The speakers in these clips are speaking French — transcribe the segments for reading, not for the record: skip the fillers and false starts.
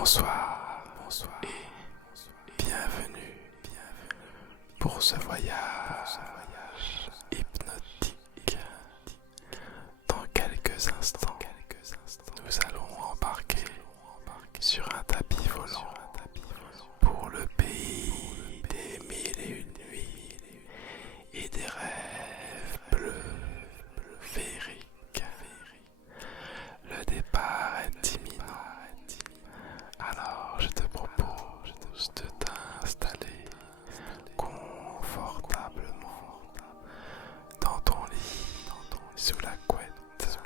Bonsoir et bienvenue pour ce voyage hypnotique. Dans quelques instants, nous allons embarquer sur un tapis volant pour le pays des mille et une nuits et des rêves bleus féeriques. Le départ est imminent. Alors je te propose de t'installer confortablement dans ton lit, sous la couette,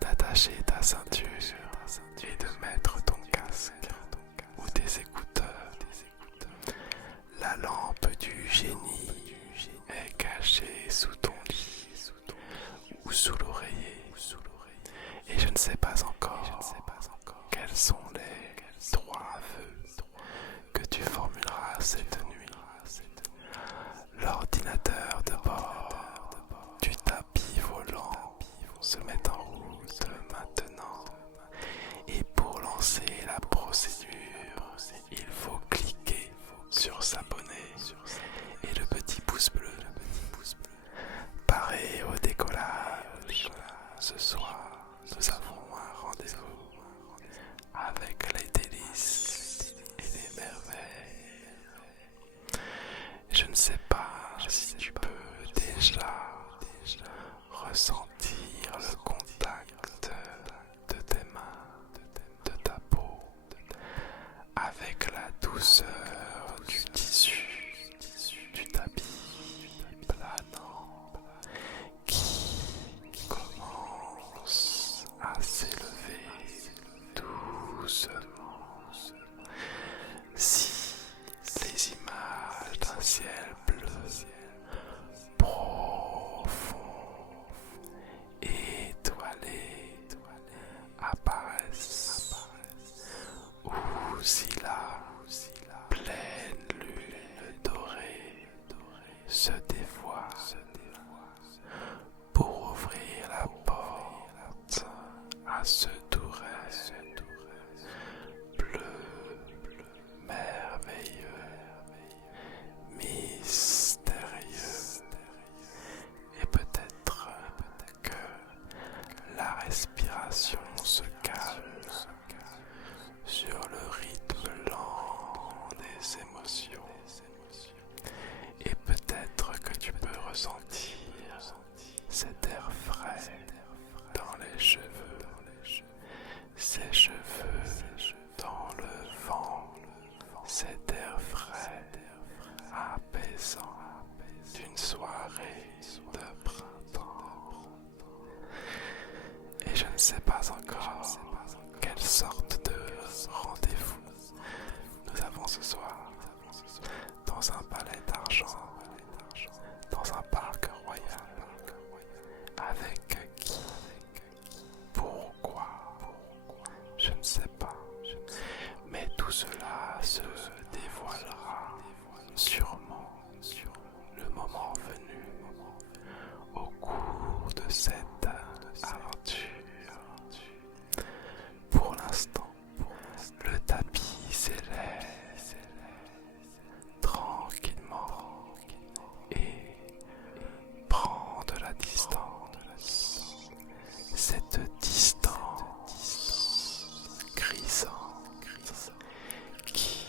d'attacher ta ceinture et de mettre ton casque ou tes écouteurs. La lampe du génie est cachée sous ton lit ou sous l'oreiller. Et je ne sais pas encore quels sont les 3 vœux que tu formuleras cette nuit. L'ordinateur de bord du tapis volant se met en route maintenant. Et pour lancer la procédure, il faut cliquer sur s'abonner et le petit pouce bleu. Paré au décollage, ce soir, nous avons un rendez-vous avec les délices et les merveilles. Je ne sais pas si tu peux déjà ressentir le contact de tes mains, de ta peau, avec la douceur du tissu, du tapis planant qui commence à s'élever doucement. Si les images d'un ciel bleu, profond, étoilé, apparaissent, ou si la pleine lune dorée se dévoile pour ouvrir la porte à ce doux rêve bleu, merveilleux, mystérieux. Et peut-être que la respiration se calme sur le rythme lent des émotions. Et peut-être que tu peux ressentir cet air frais dans les cheveux, ces cheveux dans le vent, cet air frais apaisant d'une soirée de printemps. Et je ne sais pas encore quelle sorte de rendez-vous nous avons ce soir dans un palais d'argent, dans un parc royal. Avec qui? Pourquoi? Je ne sais pas. Mais tout cela se dévoilera sûrement le moment venu au cours de cette aventure. Pour l'instant, le tapis s'élève tranquillement et prend de la distance. Cette distance grisante qui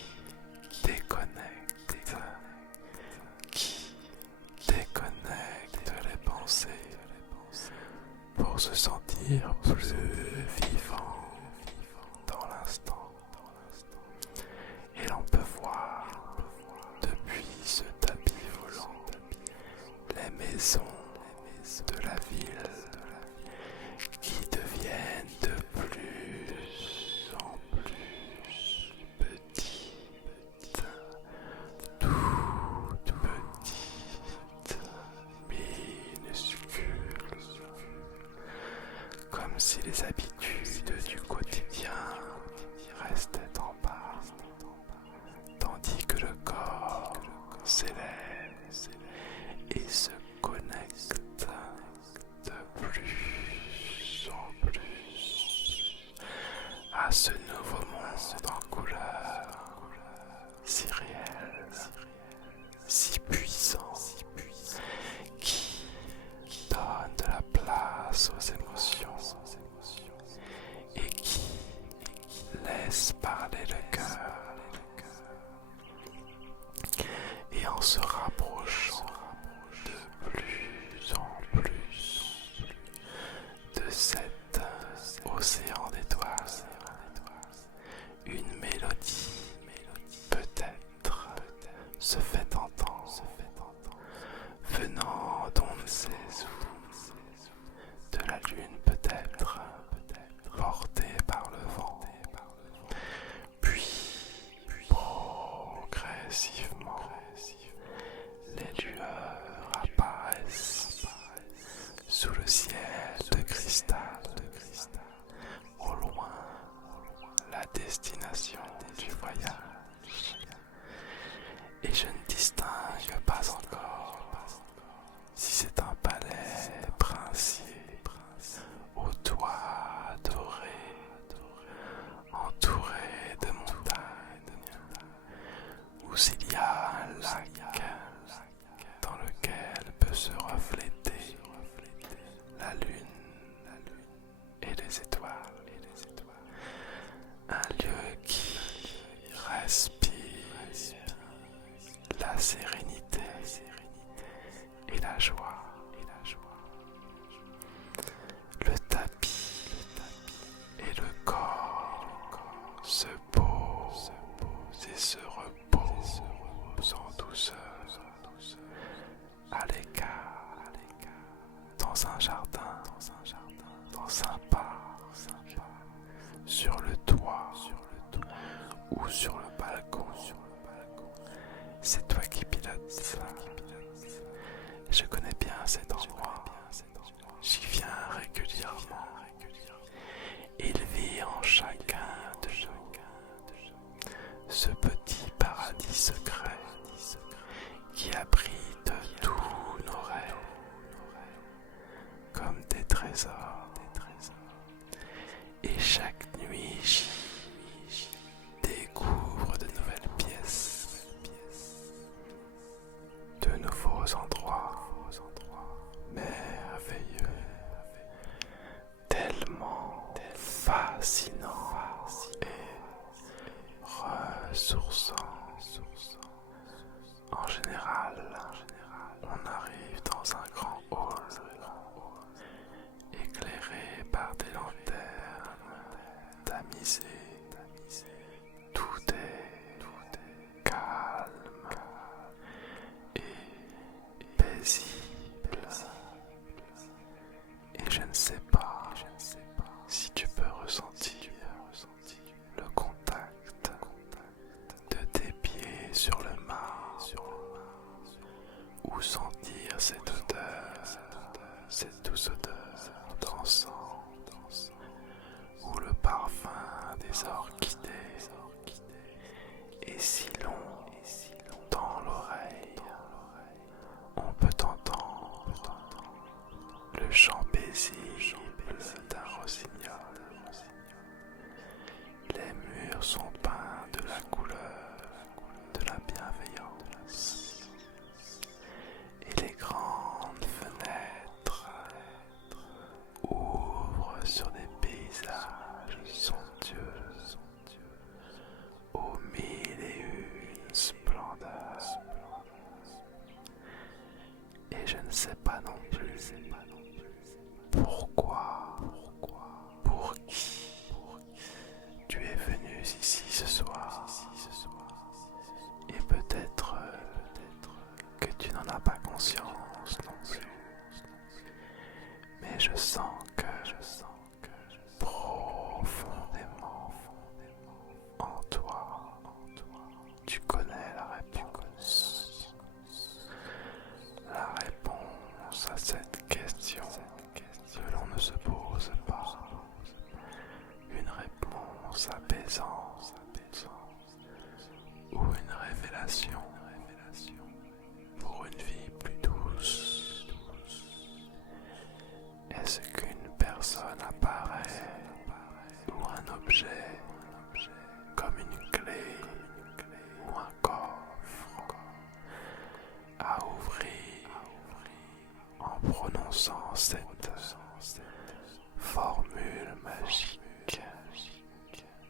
déconnecte les pensées pour se sentir plus vivant dans l'instant. Et l'on peut voir depuis ce tapis volant les maisons de la ville qui deviennent de plus en plus petites, toutes petites, minuscules, comme si les habitudes du quotidien restaient en bas, tandis que le corps s'élève et se connecte de plus en plus à ce nouveau monde de la lune peut-être, portée par le vent. Puis, progressivement, les lueurs apparaissent sous le ciel de cristal. Au loin, la destination du voyage. Et je ne distingue pas encore si c'est un palais princier aux toits dorés, entouré de montagnes, ou s'il y a un lac dans lequel peut se refléter la lune et les étoiles. Un lieu qui respire la sérénité et la joie. Le tapis et le corps se posent et se reposent en douceur, à l'écart, dans un jardin, dans un parc, sur le toit ou sur le balcon. C'est toi qui pilotes. Je connais bien cet endroit. J'y viens régulièrement. Il vit en chacun de nous. Ce petit paradis secret qui abrite tous nos rêves comme des trésors. Et chaque nuit j'y découvre de nouvelles pièces, de nouveaux endroits merveilleux, tellement fascinants et ressourçants. En général, on arrive dans un grand hall éclairé par des lanternes tamisées. Tout est calme et paisible. Et je ne sais pas si tu peux ressentir le contact de tes pieds sur le marbre ou sentir cette douce odeur d'encens ou le parfum des orchidées est si long dans l'oreille. On peut entendre le chant paisible d'un rossignol. Les murs sont peints de la couleur de la bienveillance. Et les grandes fenêtres ouvrent sur des paysages somptueux aux mille et une splendeurs. Et je ne sais pas non plus pourquoi, pour qui tu es venu ici ce soir. Et peut-être que tu n'en as pas conscience non plus. Mais je sens que profondément en toi, tu connais la réponse. La réponse à cette question que l'on ne se pose pas. Une réponse apaisante ou une révélation pour une vie plus douce. Est-ce qu'une personne apparaît ou un objet comme une clé ou un coffre à ouvrir en prononçant cette formule magique?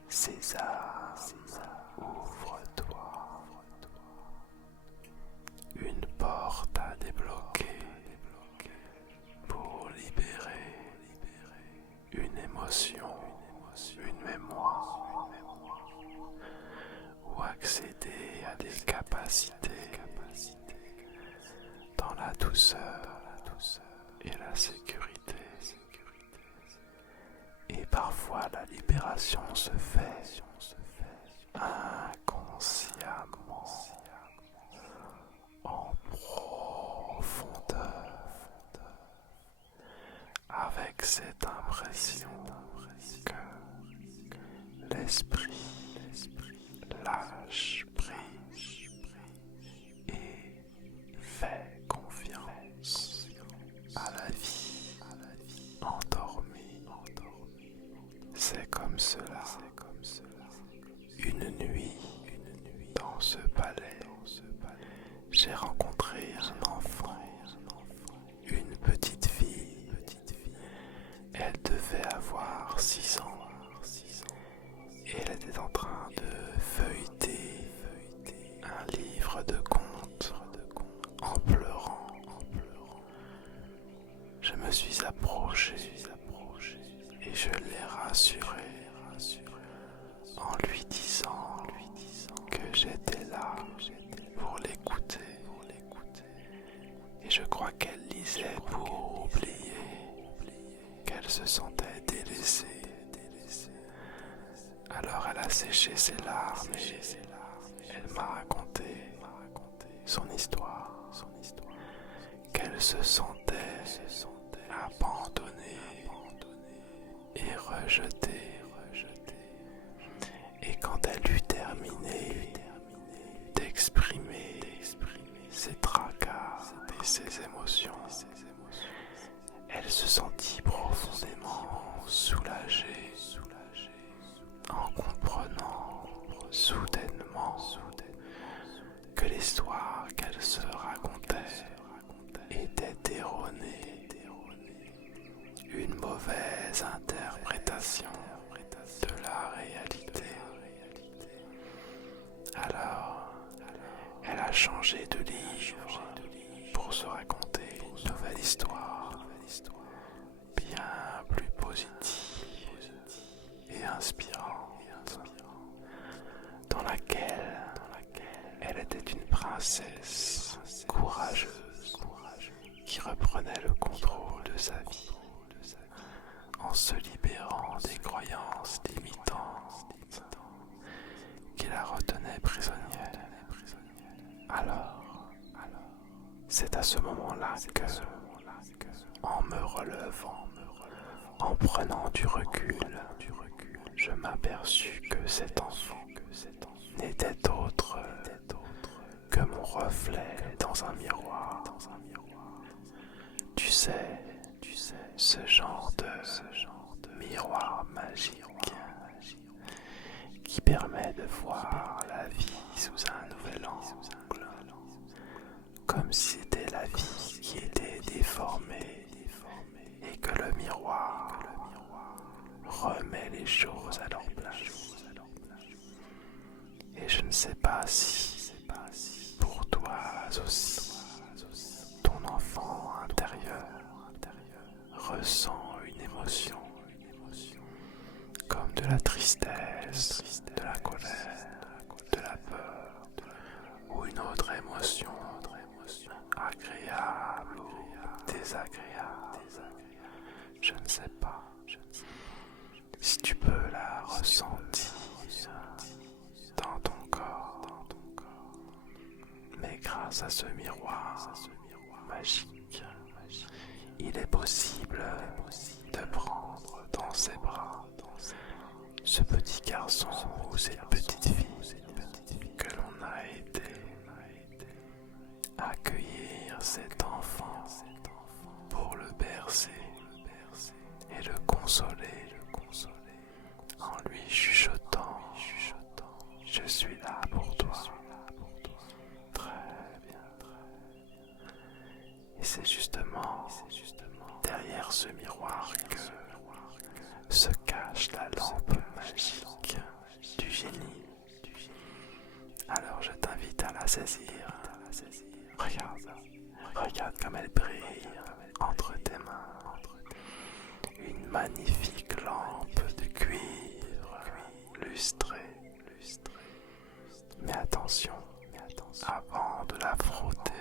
Sésame, ouvre-toi. Une porte à débloquer pour libérer une émotion, une mémoire, ou accéder à des capacités dans la douceur libération se fait inconsciemment, en profondeur, avec cette impression que l'esprit lâche prise et fait confiance à la vie endormie. C'est comme cela, une nuit, dans ce palais, j'ai rencontré un enfant, une petite fille. Elle devait avoir 6 ans. Et elle était en train de feuilleter un livre de contes en pleurant. Je me suis approché et je l'ai rassurée en lui disant que j'étais là pour l'écouter. Et je crois qu'elle lisait pour oublier qu'elle se sentait délaissée. Alors elle a séché ses larmes et elle m'a raconté son histoire, qu'elle se sentait abandonnée et rejetée. Et quand elle eut terminé d'exprimer ses tracas et ses émotions, elle se sentit profondément soulagée en comprenant soudainement que l'histoire qu'elle se racontait était erronée, une mauvaise interprétation de la réalité. Alors, elle a changé de livre pour se raconter une nouvelle histoire, bien plus positive et inspirante, dans laquelle elle était une princesse courageuse qui reprenait le contrôle de sa vie en se libérant des croyances limitantes qui la retenaient prisonnière. Alors, c'est à ce moment-là que, en me relevant, en prenant du recul, je m'aperçus que cet enfant n'était autre que mon reflet dans un miroir. Tu sais, ce genre de miroir magique qui permet de voir la vie sous un nouvel angle, comme si c'était la vie qui était déformée et que le miroir remet les choses à leur place. Et je ne sais pas si pour toi aussi, ton enfant intérieur ressent une émotion comme de la tristesse, de la colère, de la peur ou une autre émotion agréable ou désagréable. Je ne sais pas si tu peux la ressentir dans ton corps, mais grâce à ce miroir magique, il est possible de prendre dans ses bras ce petit garçon ou cette petite fille que l'on a aidé, accueillir cet enfant pour le bercer et le consoler en lui chuchotant: je suis là pour toi. Très bien. Et c'est justement derrière ce miroir que se cache la lampe magique du génie. Alors je t'invite à la saisir. Regarde comme elle brille entre tes mains. Une magnifique lampe de cuivre lustrée. Mais attention, avant de la frotter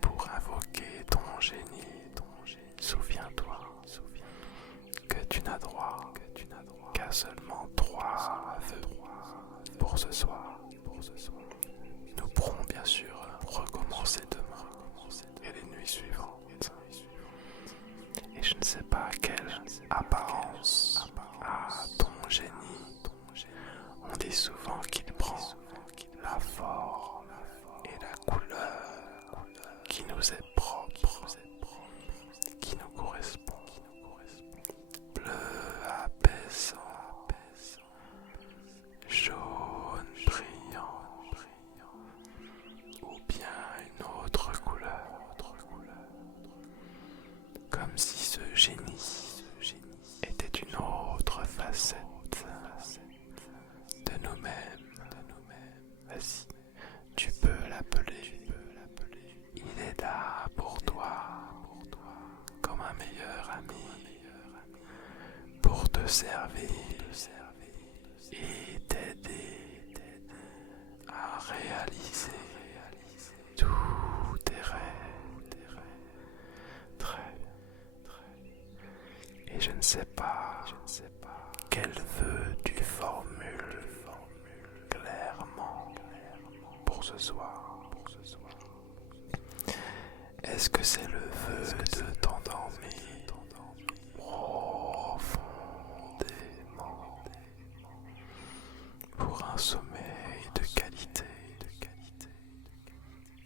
pour invoquer ton génie, souviens-toi que tu n'as droit qu'à seulement sais pas quelle apparence a ton génie. On dit souvent qu'il prend la forme et la couleur qui nous est propre, qui nous correspond. Bleu apaisant, jaune brillant, ou bien une autre couleur, comme si ce génie était une autre facette de nous-mêmes. Vas-y, tu peux l'appeler. Il est là pour toi, comme un meilleur ami, pour te servir et t'aider à réaliser tous tes rêves. Très bien. Et je ne sais pas quel vœu tu formules clairement pour ce soir. Est-ce que c'est le vœu de t'endormir profondément pour un sommeil de qualité,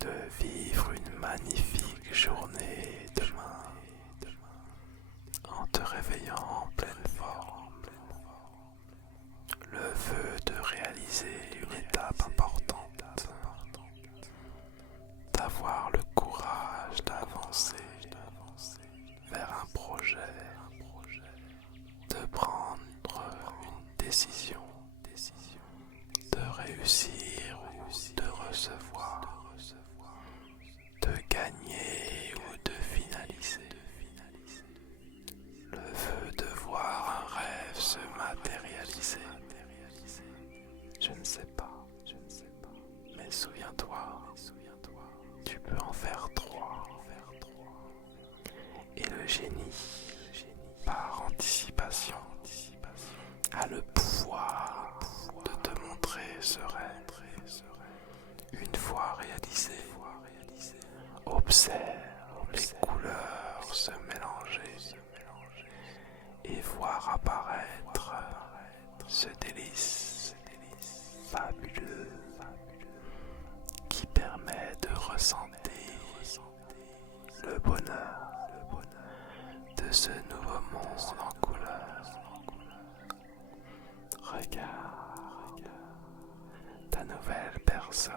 de vivre une magnifique journée demain en te réveillant en pleine forme, le vœu de réaliser une étape importante, d'avoir le courage d'avancer vers un projet, de prendre une décision, de réussir ou de recevoir, de gagner ou de finaliser. Le vœu de voir un rêve se matérialiser. Je ne sais pas, mais souviens-toi, tu peux en faire trois. Et le génie, par anticipation, a le pouvoir de te montrer ce rêve. Une fois réalisé, observe les couleurs se mélanger et voir apparaître ce délice fabuleux qui permet de ressentir le bonheur de ce nouveau monde en couleur. Regarde ta nouvelle personne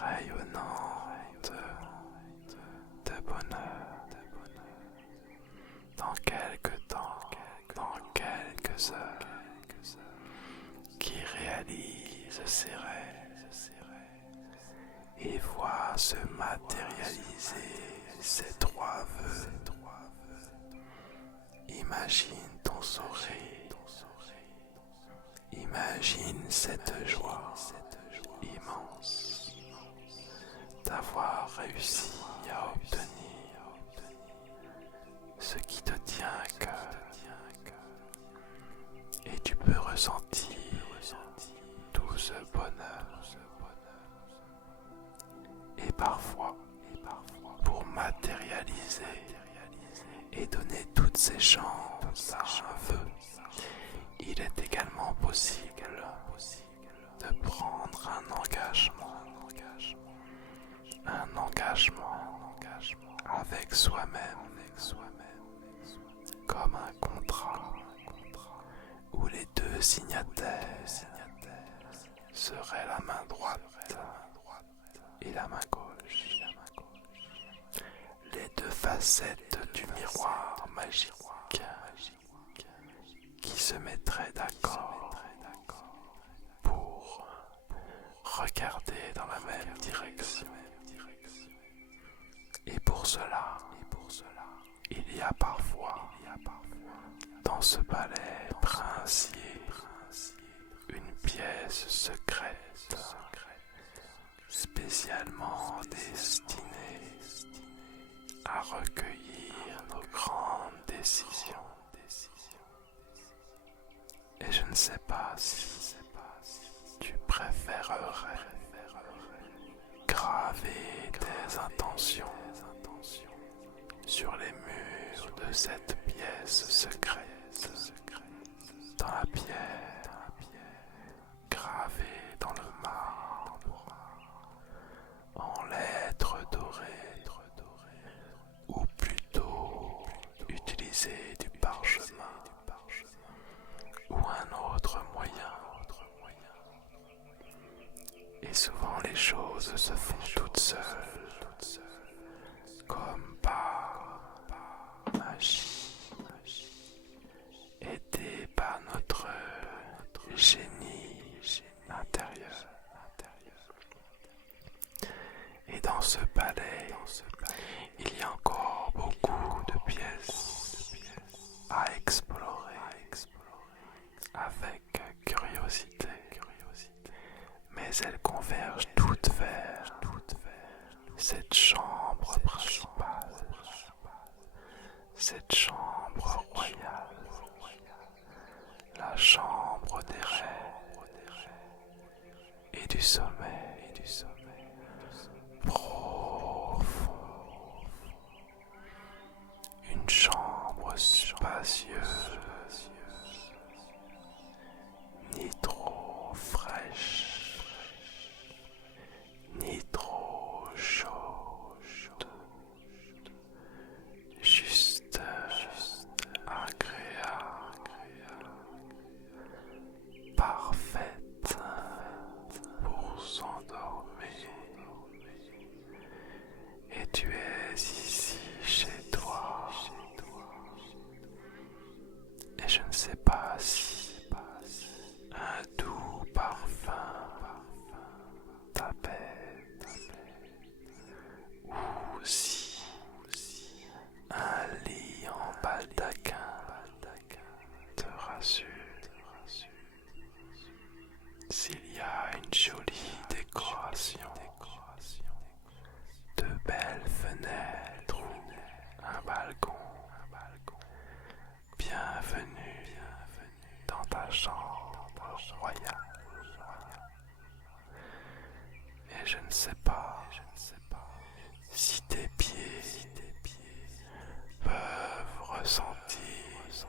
rayonnante de bonheur. Dans quelques temps, dans quelques heures, qui réalise ses rêves et voit se matérialiser ces trois vœux. Imagine ton sourire, imagine cette joie immense d'avoir réussi à obtenir ce qui te tient à cœur. Et tu peux ressentir tout ce bonheur. Et parfois, pour matérialiser et donner toutes ces chances à un vœu, il est également possible de prendre un engagement avec soi-même, comme un contrat où les deux signataires seraient la main droite et la main gauche, les deux facettes du miroir magique qui se mettraient d'accord pour regarder dans la même direction. Et pour cela, il y a parfois dans ce palais princier une pièce secrète spécialement destinée à recueillir nos grandes décisions. Et je ne sais pas si tu préférerais graver tes intentions sur les murs de cette pièce secrète, dans la pierre, gravée dans le marbre, en lettres dorées, ou plutôt utiliser du parchemin, ou un autre moyen. Et souvent les choses se font toutes seules, comme par magie, aidées par notre génie intérieur. Et dans ce palais, il y a encore beaucoup de pièces à explorer avec curiosité, mais elles convergent toutes vers cette chambre principale, cette chambre royale, la chambre des rêves et du sommeil profond, une chambre spacieuse, ni trop fraîche, ni trop chaude, juste agréable, parfaite pour s'endormir. Et tu es ici chez toi. Et je ne sais pas si un doux parfum t'apaise, ou si un lit en baldaquin te rassure. S'il y a une jolie décoration, de belles fenêtres ou un balcon, bienvenue dans ta chambre royale. Et je ne sais pas si tes pieds peuvent ressentir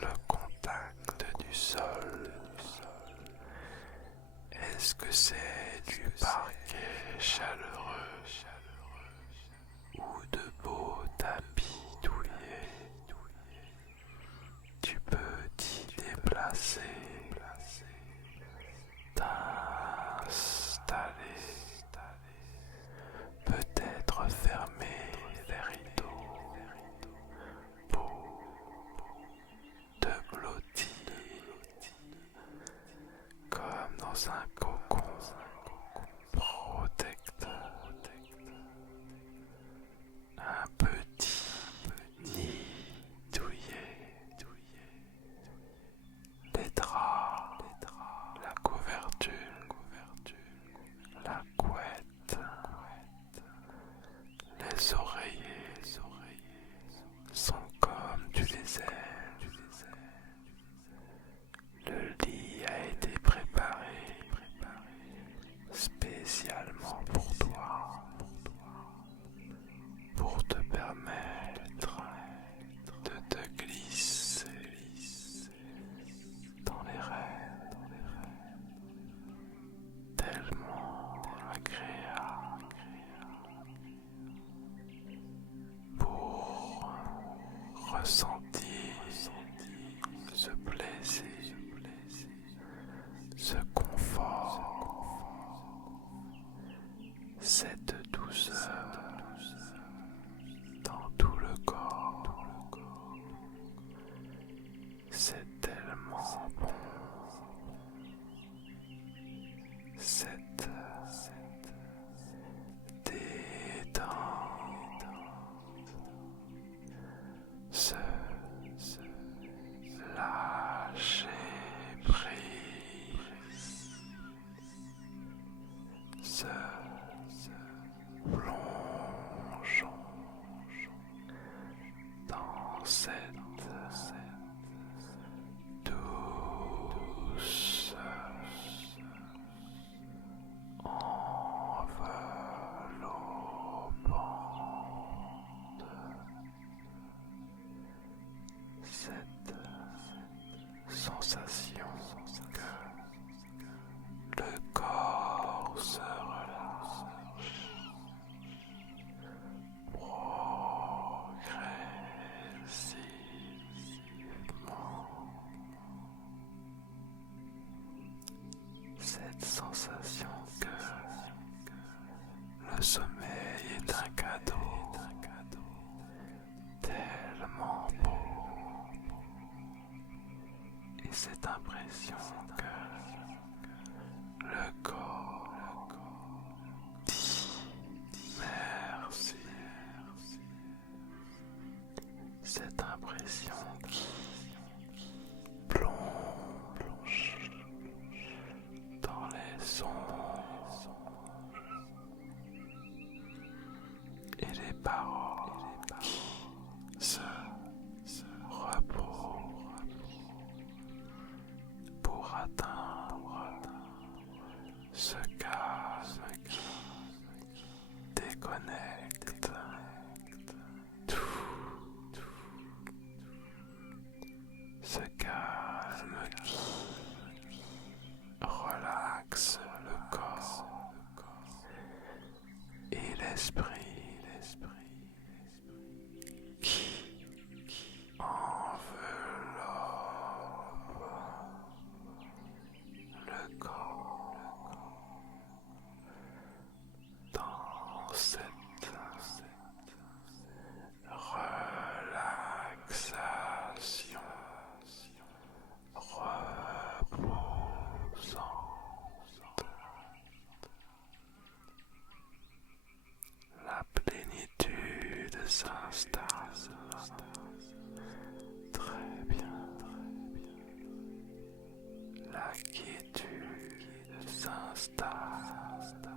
le contact du sol. Est-ce que c'est du parquet chaleureux ou de beaux tapis douillés? Tu peux t'y déplacer, t'installer, peut-être fermer les rideaux pour te blottir comme dans un cocon protecteur. Un petit nid douillet, les draps, la couverture, la couette, les oreillers sont comme tu les aimes. Le lit a été préparé spécialement pour toi, pour te permettre de te glisser dans les rêves, tellement agréable, pour ressentir ce plaisir, ce confort, cette douceur dans tout le corps. C'est tellement bon, cette détente, ce lâcher prise, ce plongeon dans cette douce enveloppante sensation que le sommeil est un cadeau tellement beau, et cette impression que le corps dit merci, cette impression qui plonge dans les songes et les paroles qui se reposent pour atteindre ce calme qui déconnecte tout, ce calme qui relaxe le corps et l'esprit, qui enveloppe le corps dans cette relaxation reposante. La plénitude s'installe. Très bien. La quiétude s'installe.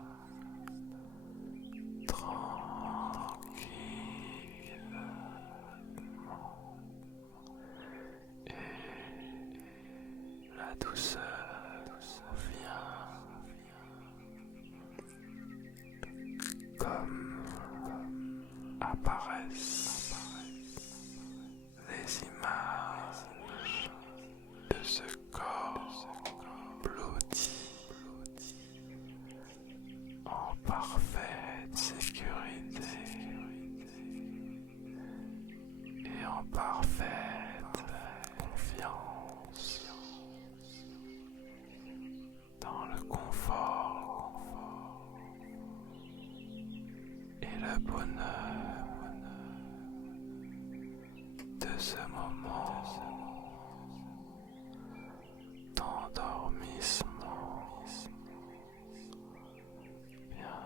Tranquillement. Et la douceur vient comme apparaissent les images de ce corps blotti en parfaite sécurité et en parfaite confiance dans le confort et le bonheur de ce moment d'endormissement. Bien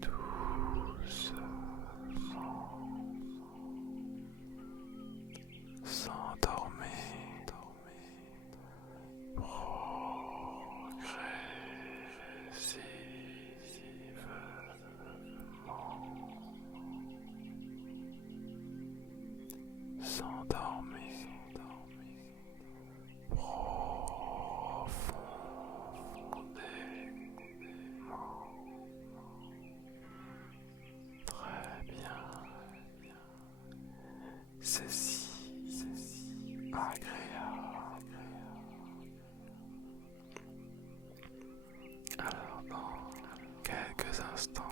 doucement s'endormir progressivement, s'endormir profondément. Très bien, c'est si agréable. Alors dans quelques instants,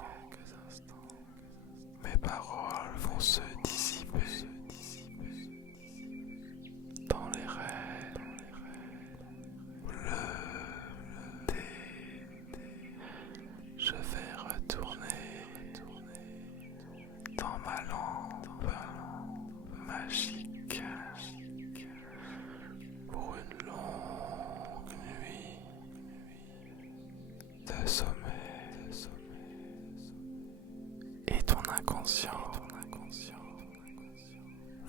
mes paroles vont se dissiper dans les rêves bleutés. Je vais retourner dans ma lampe magique pour une longue nuit de sommeil. Et ton inconscient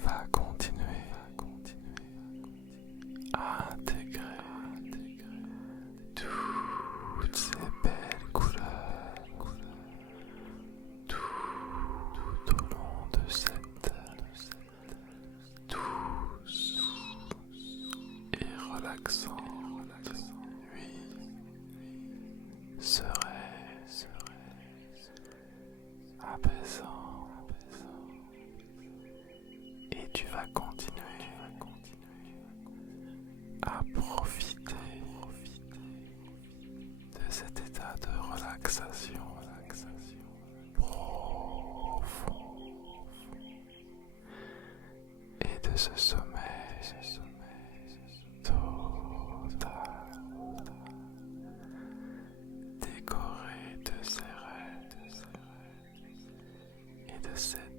va continuer à intégrer toutes ces belles couleurs tout au long de cette douce et relaxante nuit serait apaisant, et tu vas continuer à profiter de cet état de relaxation profond et de ce sommeil total. de cette